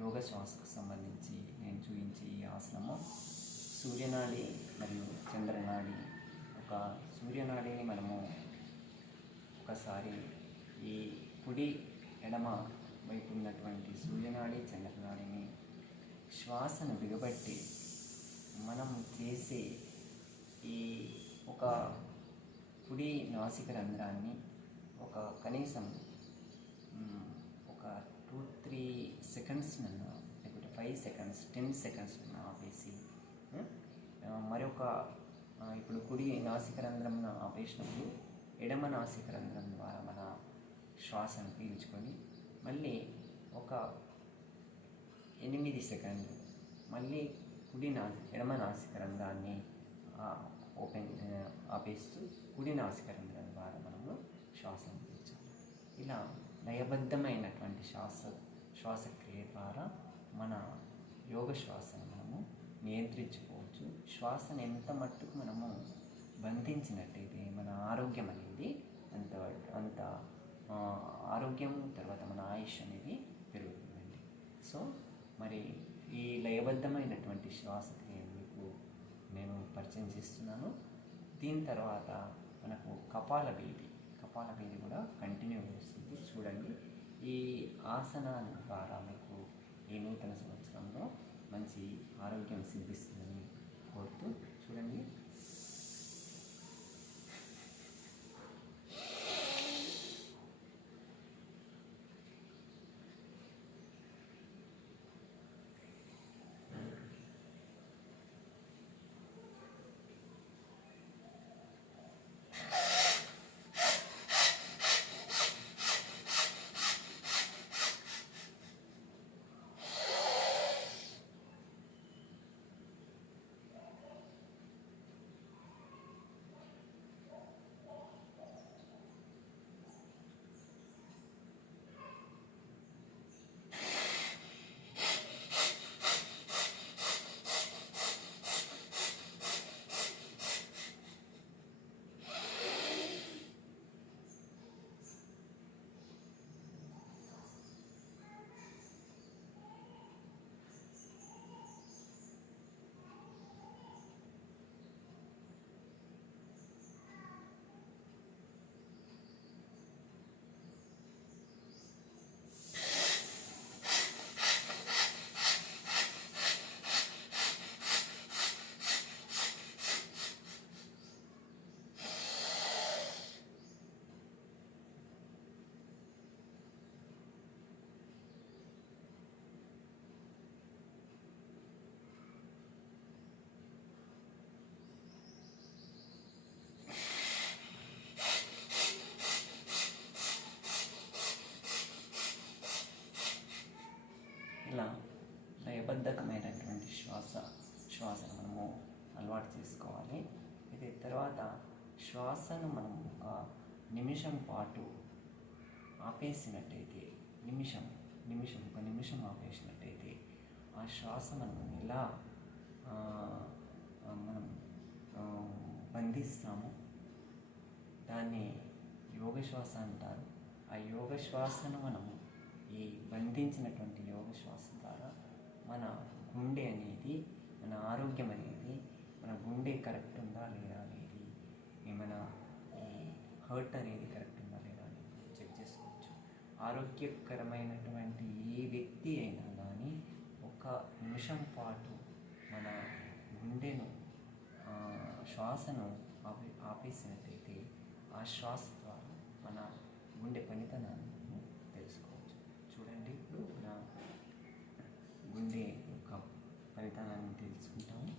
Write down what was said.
యోగ శ్వాసకు సంబంధించి నేను చూపించే ఈ ఆసనము సూర్యనాడి మరియు చంద్రనాడి. ఒక సూర్యనాడిని మనము ఒకసారి ఈ కుడి ఎడమ వైపు ఉన్నటువంటి సూర్యనాడి చంద్రనాడిని శ్వాసను బిగబట్టి మనం చేసే ఈ ఒక కుడి నాసిక రంధ్రాన్ని ఒక కనీసం ఒక 2-3 సెకండ్స్ లేకపోతే 5 సెకండ్స్ 10 సెకండ్స్ ఆపేసి మరొక ఇప్పుడు కుడి నాసిక రంధ్రం ఆపేసినప్పుడు ఎడమ నాసిక రంధ్రం ద్వారా మన శ్వాసను పీల్చుకొని మళ్ళీ ఒక 8 సెకండ్లు మళ్ళీ ఎడమ నాసిక రంధ్రాన్ని ఆపేస్తూ కుడి నాసిక రంధ్రం ద్వారా మనము శ్వాసను పీల్చాలి. ఇలా లయబద్ధమైనటువంటి శ్వాసక్రియ ద్వారా మన యోగ శ్వాసను మనము నియంత్రించుకోవచ్చు. శ్వాసను ఎంత మట్టుకు మనము బంధించినట్టయితే మన ఆరోగ్యం అనేది అంత ఆరోగ్యం, తర్వాత మన ఆయుష్ అనేది పెరుగుతుందండి. సో మరి ఈ లయబద్ధమైనటువంటి శ్వాసక్రియను మీకు నేను పరిచయం చేస్తున్నాను. దీని తర్వాత మనకు కపాలభేది కూడా కంటిన్యూ చేస్తుంది. చూడండి, ఈ ఆసనాల ద్వారా మీకు ఈ నూతన సంవత్సరంలో మంచి ఆరోగ్యం సిద్ధిస్తుందని కోరుతూ చూడండి. ఇలా లయబద్ధకమైనటువంటి శ్వాసను మనము అలవాటు చేసుకోవాలి. ఇది తర్వాత శ్వాసను మనం ఒక నిమిషం పాటు ఆపేసినట్టయితే ఒక నిమిషం ఆపేసినట్టయితే ఆ శ్వాస మనం ఎలా మనం బంధిస్తాము దాన్ని యోగ శ్వాస అంటారు. ఆ యోగ శ్వాసను మనము ఈ బంధించినటువంటి యోగ శ్వాస ద్వారా మన గుండె అనేది, మన ఆరోగ్యం అనేది, మన గుండె కరెక్ట్ ఉందా లేదా అనేది, మన ఈ హార్ట్ అనేది కరెక్ట్ ఉందా లేదా అనేది చెక్ చేసుకోవచ్చు. ఆరోగ్యకరమైనటువంటి ఏ వ్యక్తి అయినా కానీ ఒక నిమిషం పాటు మన గుండెను శ్వాసను ఆపేసినట్టయితే ఆ శ్వాస ద్వారా మన గుండె పనితనాన్ని తెలుసుకోవచ్చు. చూడండి, ఇప్పుడు నా గుండె యొక్క ఫలితాన్ని తెలుసుకుంటాము.